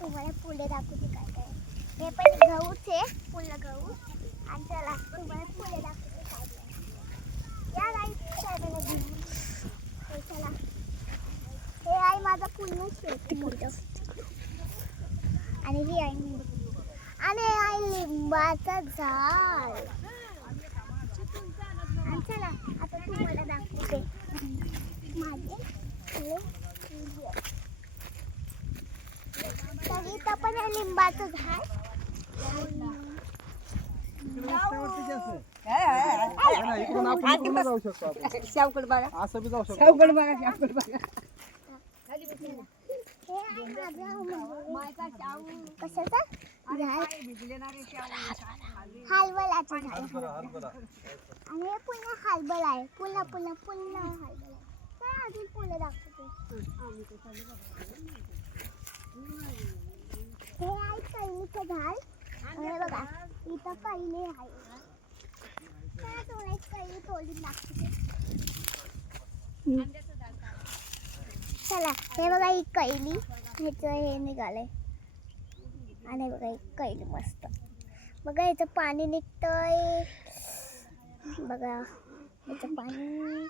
तुम्हाला पुढे दाखवते काय काय. हे पण गहूचे पुन्हा गहू. आणि चला तुम्हाला पुढे दाखवते काय काय. या गाईस साईडला घेऊन चला. हे आहे माझा पूर्ण शेत मोठं. आणि ही आहे मेंढी. आणि हे आहे लिंबाचं झाड. आणि चला आता तुम्हाला दाखवते माझे तर इथं पण आहे लिंबाचं झाड. जाऊ शकतो शावकड बघा असं बी जाऊ शकतो. शावकड बघा शावकड बघा कशाचं झाड हलवलाचं झाड. आणि हे पुन्हा हलबल आहे. पुन्हा पुन्हा पुन्हा हलबल आहे. तर अजून पुढे दाखवते. हे आहे कैलीचं झाड. हे बघा इथं कैली आहे. तर तुला एक कैली तोडून दाखवते. चला हे बघा ही कैली. ह्याचं हे निघालंय. आणि बघा ही कैली मस्त. बघा ह्याचं पाणी निघतंय. बघा ह्याचं पाणी.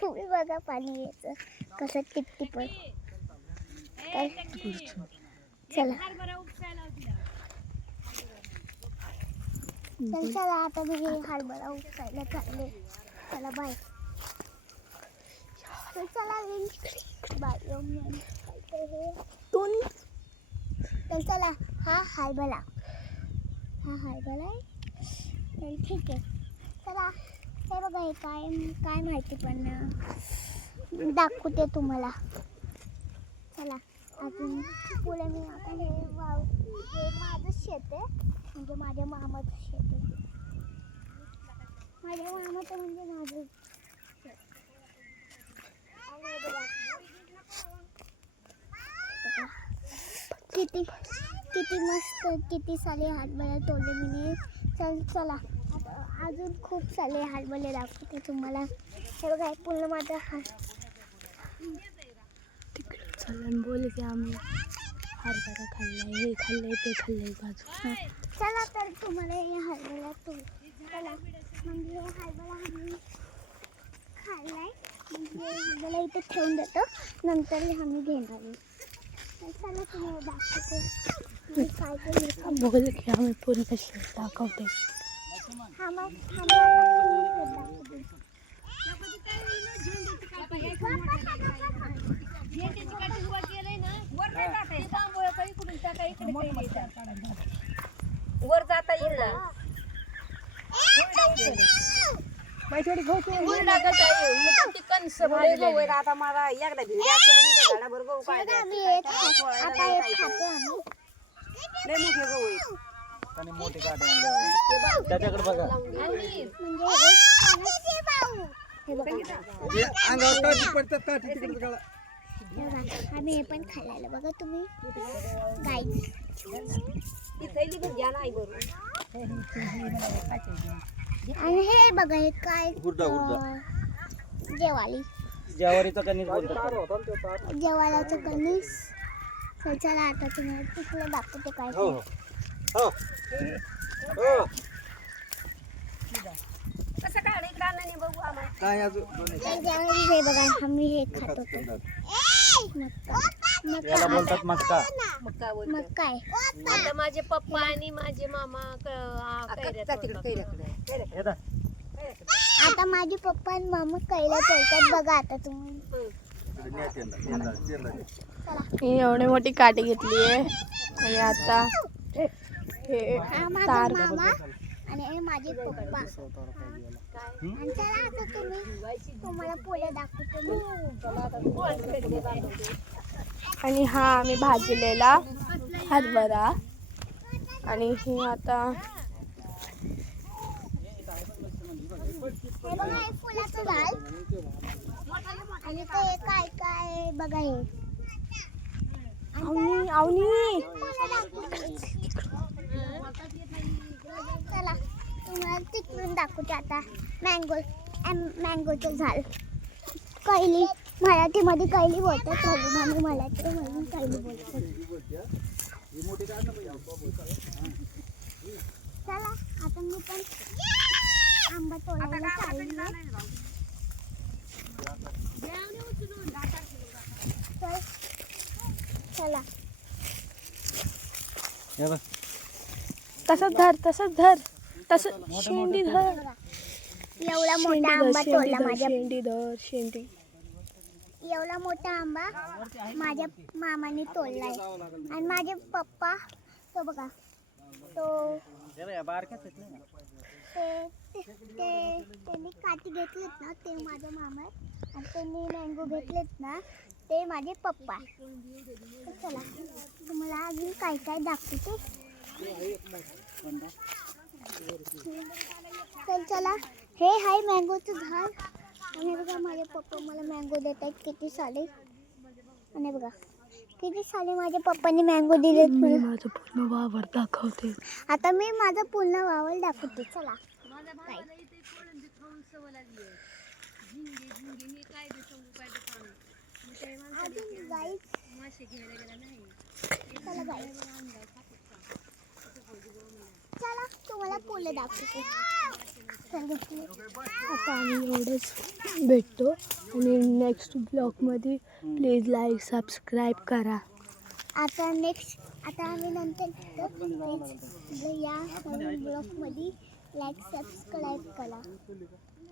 तुम्ही बघा पाणी यायचं कसं टिपटिप. चला चला आता मी हे हरभरा उपसायला चालले. चला बाय. चला बाय. तर चला हा हरभरा आहे. तर ठीक आहे. चला हे बघा हे काय माहिती पण दाखवते तुम्हाला. चला अजून पुढे मी आता हे माझं शेत आहे. म्हणजे माझ्या मामाचं शेत आहे. माझ्या मामाचं म्हणजे माझं शेत. किती मस्त किती सारे हरभरे तोडले मी. चला अजून खूप सारे हरभरे दाखवते तुम्हाला. हे बघा पूर्ण माझा तिकडे चला बोलते आम्ही हरभरा खाल्लाय हे खाल्लंय ते खाल्लंय बाजू. चला तर तुम्हाला हे हरभरा चला म्हणजे हे हरभरा आम्ही खाल्लाय. म्हणजे हरभरा इथे ठेवून देतो. नंतर आम्ही घेणार आहे. चला तुम्हाला दाखवते काय काय बोल की आम्ही पूर्ण शेत दाखवते. हा मग वर जाता येईल ना. आता मला एकदा भिड्या झाडाभर गहू आणि मोठे काटे आणले त्याच्याकडे बघा. अंगावर काठी पडतात. काठी तिकडे काढा. आम्ही हे पण खाल्लेलं बघा तुम्ही गाईस. आणि हे बघा हे काय जेवाली ज्वारीचं कणीस बोलतात. जेवायचं कणीस. चला आता तुम्ही तिकडे दाखवते काय. कसं काढ इकडे आणणे बघू आम्हाला. काय अजून हे बघा आम्ही हे खात होतो. याला बोलतात मक्का. मग काय आता माझे पप्पा आणि माझे मामा आता माझे पप्पा आणि मामा कैला तोडतात बघा. आता तुम्ही मी एवढी मोठी काठी घेतली आहे. आणि आता हे हा माझा मामा आणि हे माझे पप्पा. आणि चला आता तुम्हाला पुढे दाखवते. आणि हा आम्ही भाजलेला हरभरा. आणि हे आता हे बघा हे फुलाचं झाड. आणि ते काय काय बघा हे आवनी चला तुम्हाला तिकडून दाखवते आता. मँगोचं झाड कैली मराठीमध्ये कैली बोलतात म्हणून आम्ही मराठीमधून कैली बोलतो. चला आता मी पण आंबा तोडायला चालली आहे. चला हे बघ. तसंच धर तसं शेंडी धर. एवढा मोठा आंबा तोडला माझ्या शेंडी धर शेंडी. एवढा मोठा आंबा माझ्या मामाने तोडलाय आणि माझे पप्पा तो बघा तो हे बघ, या बारक्याच आहेत ना. त्यांनी काठी घेतलीत ना ते माझे मामा आहेत आणि त्यांनी मँगो घेतलेत ना ते माझे पप्पा. तर चला तुम्हाला अजून काय काय दाखवते. तर चला हे आहे मँगोचं झाड आणि बघा माझे पप्पा मला मँगो देत आहेत किती साले. आणि बघा किती साले माझ्या पप्पांनी मँगो दिलेत मी मला. माझं पूर्ण वावर दाखवते. आता मी माझा पूर्ण वावर दाखवते. चला अजून गाईस चला गाईस चला तुम्हाला फुलं दाखवते. आता आम्ही एवढंच भेटतो आणि नेक्स्ट ब्लॉगमध्ये प्लीज लाईक सबस्क्राईब करा. आता आम्ही नंतर प्लीज या ब्लॉगमध्ये लाईक सबस्क्राईब करा.